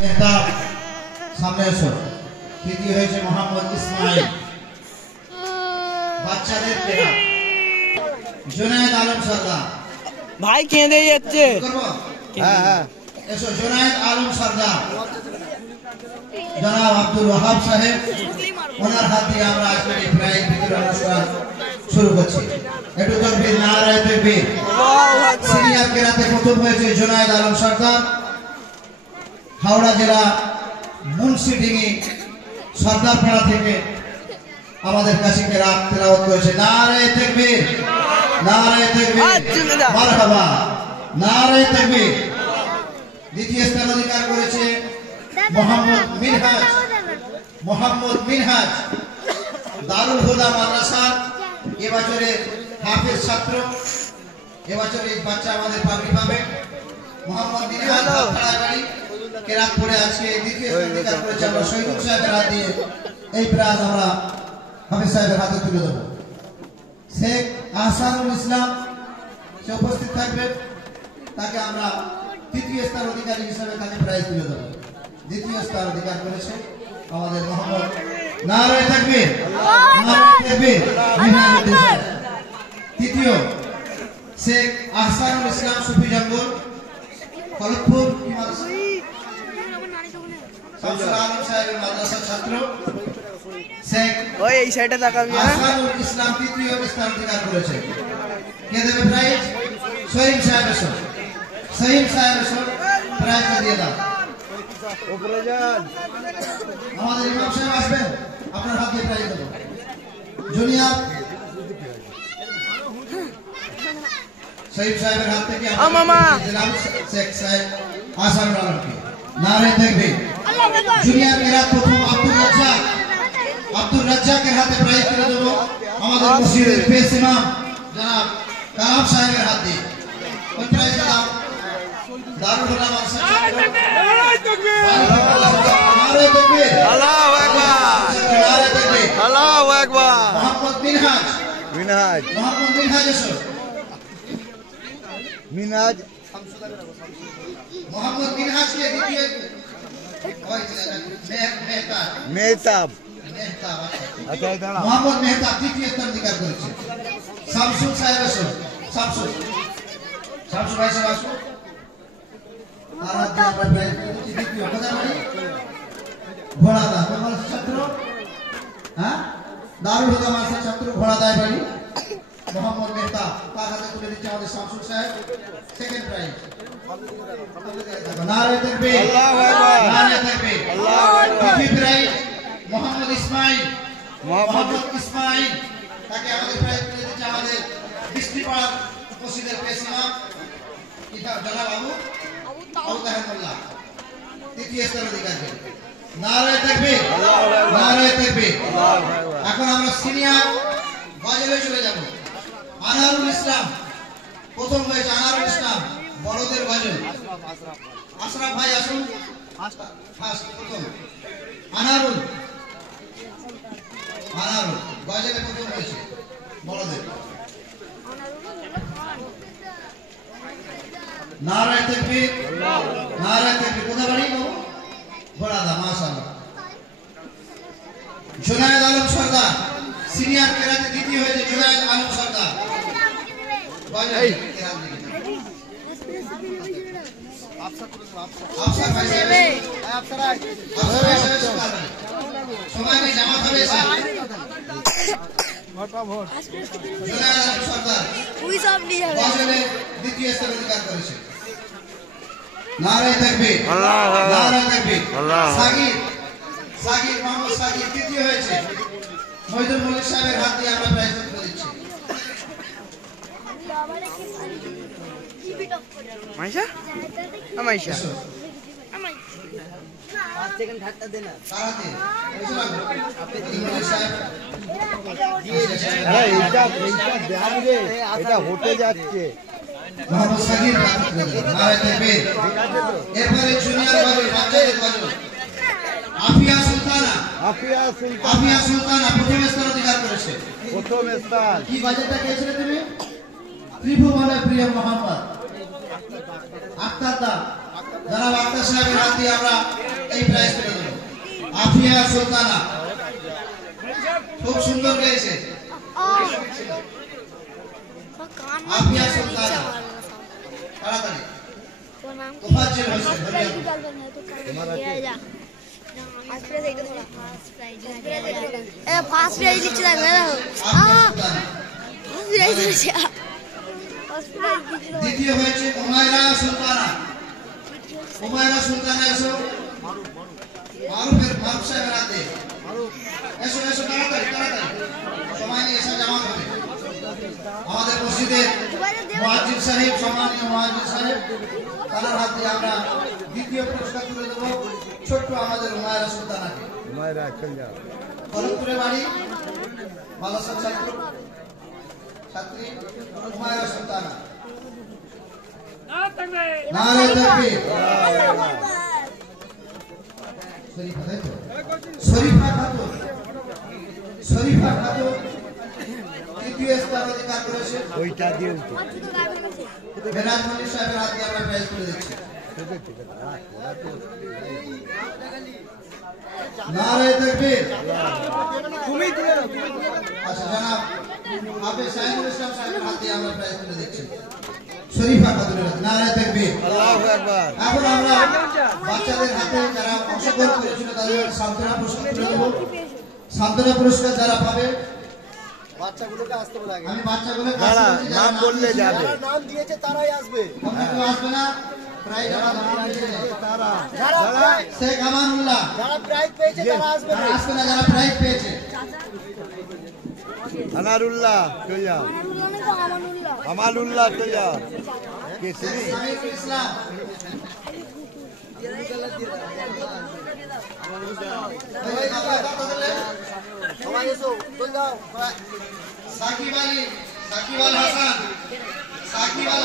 মেহতাব সামনে এসো। তৃতীয় হয়েছে মোহাম্মদ ইসমাইল। বাচ্চাদের পেরা জুনায়েদ আলম সরদার। ভাই কেঁদে যাচ্ছে। হ্যাঁ হ্যাঁ এসো। জুনায়েদ আলম সরদার, জনাব আব্দুল ওয়াহাব সাহেব, ওনার হাত দিয়ে আমরা আজকের এই প্রাইজ বিতরণ অনুষ্ঠান শুরু করছি। একটু তাকবীর, নারায়ে তাকবীর। সিনিয়র কেরাতে প্রথম হয়েছে জুনায়েদ আলম সরদার, হাওড়া জেলা মুন্সিডিঙ্গি সর্দারপাড়া থেকে আমাদের কাছে কেরাত তেলাওয়াত করেছে। নারায়ে তাকবীর, নারায়ে তাকবীর, মারহাবা, নারায়ে তাকবীর। দ্বিতীয় স্থান অধিকার করেছে মোহাম্মদ মিনহাজ। মোহাম্মদ মিনহাজ দারুল হুদা মাদ্রাসা এবছরের হাফেজ ছাত্র। এবছর এই বাচ্চা আমাদের পাগড়ি পাবে। মোহাম্মদ মিনহাজ বাড়ি কেরাত পড়ে আজকে দ্বিতীয় স্থান অধিকার করেছে। আমরা শহীদুল সাহেবের হাত দিয়ে এই প্রাইজ আমরা হাফেজ সাহেবের হাতে তুলে দেব। শেখ আহসানুল ইসলাম সে উপস্থিত থাকবে, তাকে আমরা তৃতীয় স্থান অধিকারী হিসেবে তাকে প্রাইজ তুলে দেব। দ্বিতীয় স্থান অধিকার করেছে আমাদের মোহাম্মদ। নারায়ে তাকবীর, নারায়ে তাকবীর। তৃতীয় শেখ আহসানুল ইসলাম সুফি জঙ্গল, খলকপুর শামসুল আলম সাহেবের মাদ্রাসার ছাত্র। শেখ এই সাইডে তাকাবি। আহসানুল ইসলাম তৃতীয় স্থান অধিকার করেছে। কে দেবে প্রাইজ? সহিম সাহেব এসো, সহিম সাহেব এসো, প্রাইজটা দিয়ে দাও। আমাদের ইমাম সাহেব আসবেন, আপনার হাত দিয়ে প্রাইজ দেবো। জুনিয়র সহিম সাহেবের হাত থেকে দিলাম শেখ সাহেব আহসানুল আলমকে। নারায়ে তাকবীর। জুনিয়র কেরাত প্রথম আব্দুল রাজ্জাক, আব্দুল রাজ্জাকের হাতে প্রাইজ তুলে দেবো আমাদের মসজিদের পেশ ইমাম জনাব কালাম সাহেবের হাত দিয়ে। ওই প্রাইজ দিলাম দারুল হুদা মাদ্রাসা। নারায়ে তাকবীর, আল্লাহু আকবার, নারায়ে তাকবীর, আল্লাহু আকবার। মোহাম্মদ মিনহাজ, মিনহাজ, মোহাম্মদ মিনহাজ এসো। মিনহাজ, মোহাম্মদ মিনহাজকে দ্বিতীয় মেহতাব, আচ্ছা মোহাম্মদ মেহতাব তৃতীয় স্থান অধিকার করেছে। শামসুল সাহেব এসো। শামসুল, শামসুল ভাই সাহেব আসো। আর হাত দিয়ে আমরা প্রাইজ দিচ্ছি। দ্বিতীয় কোথায় বাড়ি? ঘোড়াদা কোন ছাত্র? হ্যাঁ, দারুল হুদা মাদ্রাসার ছাত্র, ঘোড়াদায় বাড়ি। মোহাম্মদ মেহতাব তার হাতে তুলে দিচ্ছে আমাদের শামসুল সাহেব। Second prize. নারায়ে তাকবীর, আল্লাহু আকবার, নারায়ে তাকবীর, আল্লাহু আকবার। তৃতীয় প্রাইজ মোহাম্মদ ইসমাইল। মোহাম্মদ ইসমাইল তাকে আমাদের প্রাইজ তুলে দিচ্ছে আমাদের বৃষ্টিপাড়ার মসজিদের পেশ ইমাম জনাব আবু তাহেরুল্লাহ। তৃতীয় স্থান অধিকার করে। নারায়ে তাকবীর, নারায়ে তাকবীর। এখন আমরা সিনিয়র গজলে চলে যাব। আনারুল ইসলাম প্রথম হয়েছে। আনারুল ইসলাম বড়দের গজল। আশরাফ ভাই আসুন। ফার্স্ট প্রথম আনারুল, আনারুল গজলে প্রথম হয়েছে বড়দের। নারায়ে তাকবীর, নারায়ে তাকবীর। কোথায় বাড়ি? ঘোড়াদা, মাশাআল্লাহ। জুনায়েদ আলম সরদার সিনিয়র কেরাতে দ্বিতীয় হয়েছে। জুনায়েদ আলম সরদার আফসার ভাই সাহেব, আফসার ভাই সাহেব সময় নেই, জামাত হবে স্যার। জুনায়েদ আলম সরদার গজলে দ্বিতীয় স্থান অধিকার করেছে। নারায়ে তাকবীর, নারায়ে তাকবীর। সাগির, সাগির মোহাম্মদ সাগির তৃতীয় হয়েছে। মহিদুল মল্লিক সাহেবের হাত দিয়ে আমরা প্রাইজ তুলে দিচ্ছি। মাইশা, মাইশা, এটা হতে যাচ্ছে। মোহাম্মদ সাগির নারায়ে তাকবীর। এরপরে জুনিয়র গজল, বাচ্চাদের গজল। আফিয়া সুলতানা, আফিয়া সুলতান, আফিয়া সুলতানা প্রথম স্থান অধিকার করেছে। প্রথম স্থান। কি গজলটা গেয়েছিলে তুমি? ত্রিভুবনের প্রিয় মোহাম্মদ আক্তার দা জনাব আক্তার সাহেবের হাত দিয়ে আমরা এই প্রাইজ তুলে দেব। আফিয়া সুলতানা খুব সুন্দর গেয়েছে। আফিয়া সুলতানা তাড়াতাড়ি তোফাজ্জল হোসেন ফার্স্ট প্রাইজ দিচ্ছে না দ্বিতীয় হয়েছে উমায়রা সুলতানা। উমায়রা সুলতানা এসো মারুফ সাহেবের হাতে এসো এসো তাড়াতাড়ি তাড়াতাড়ি সময় নিয়ে এসে জামাত হবে। আমাদের মসজিদের মুয়াজ্জিন সাহেব সম্মানীয় মুয়াজ্জিন সাহেব তার হাত দিয়ে আমরা দ্বিতীয় পুরস্কার তুলে দেবো ছোট্ট আমাদের উমায়রা সুলতানাকে। উমায়রা চল যাও। ফরিদপুরে বাড়ি মাদ্রাসার ছাত্রী উমায়রা সুলতানা। নারে তাকবীর। শরীফা তাই তো? শরীফা খাতুন। শরীফা খাতুন তৃতীয় স্থান অধিকার করেছে। ওইটা দিয়ে বেনাজ মল্লিক সাহেবের হাতে আমরা প্রাইজ তুলে দিচ্ছি। নারে তাকবীর। আচ্ছা জনাব আপনি সাইদুল ইসলাম সাহেবের হাতে আমরা প্রাইজ তুলে দিচ্ছি। শরীফা খাতুনের হাতে নারে তাকবীর। আল্লাহু আকবার। এখন আমরা বাচ্চাদের হাতে যারা অংশগ্রহণ করেছিল তাদের সান্ত্বনা পুরস্কার তুলে দেব। সান্ত্বনা পুরস্কার যারা পাবে বাচ্চাগুলোকে আসতে বলা আগে। আমি বাচ্চাগুলোকে যারা আসতে বলছি, যারা নাম বললে যাবে। যারা নাম দিয়েছে তারাই আসবে। অন্য কেউ আসবে না। প্রাইজ তারা যারা শেখ আমানুল্লাহ যারা প্রাইজ পেয়েছে তারা আসবে না। আসবে না, যারা প্রাইজ পেয়েছে। আনারুল্লাহ চল যাও। আমালুল্লাহ চল যাও। কে তুমি? সামিউল ইসলাম সবাই এসো চল যাও। সাকিব আলী, সাকিব আল হাসান, সাকিব আল